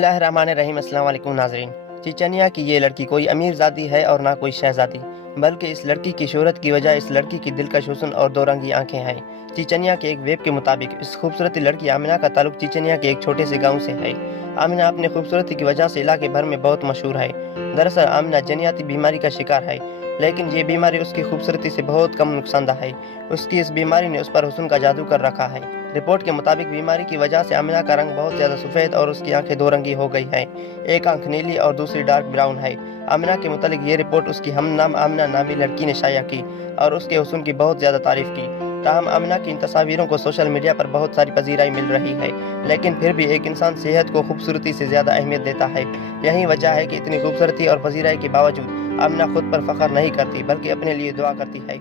बिस्मिल्लाहिर्रहमानिर्रहीम। अस्सलाम वालेकुम नाज़रीन। चेचनिया की ये लड़की कोई अमीर ज़ादी है और ना कोई शहज़ादी, बल्कि इस लड़की की शोहरत की वजह इस लड़की की दिलकश हुस्न और दो रंगी आंखें हैं। चेचनिया के एक वेब के मुताबिक इस खूबसूरत लड़की आमिना का ताल्लुक चेचनिया के एक छोटे से गाँव से है। आमिना अपनी खूबसूरती की वजह से इलाके भर में बहुत मशहूर है। दरअसल आमिना जनियाती बीमारी का शिकार है, लेकिन ये बीमारी उसकी खूबसूरती से बहुत कम नुकसानदा है। उसकी इस बीमारी ने उस पर हुस्न का जादू कर रखा है। रिपोर्ट के मुताबिक बीमारी की वजह से आमिना का रंग बहुत ज़्यादा सफ़ेद और उसकी आंखें दो रंगी हो गई हैं। एक आंख नीली और दूसरी डार्क ब्राउन है। आमिना के मुतालिक ये रिपोर्ट उसकी हमनाम आमिना नामी लड़की ने शाया की और उसके हुस्न की बहुत ज़्यादा तारीफ़ की। ताहम आमिना की इन तस्वीरों को सोशल मीडिया पर बहुत सारी पजीराई मिल रही है, लेकिन फिर भी एक इंसान सेहत को खूबसूरती से ज़्यादा अहमियत देता है। यही वजह है कि इतनी खूबसूरती और पजीराई के बावजूद आमिना खुद पर फ़ख्र नहीं करती, बल्कि अपने लिए दुआ करती है।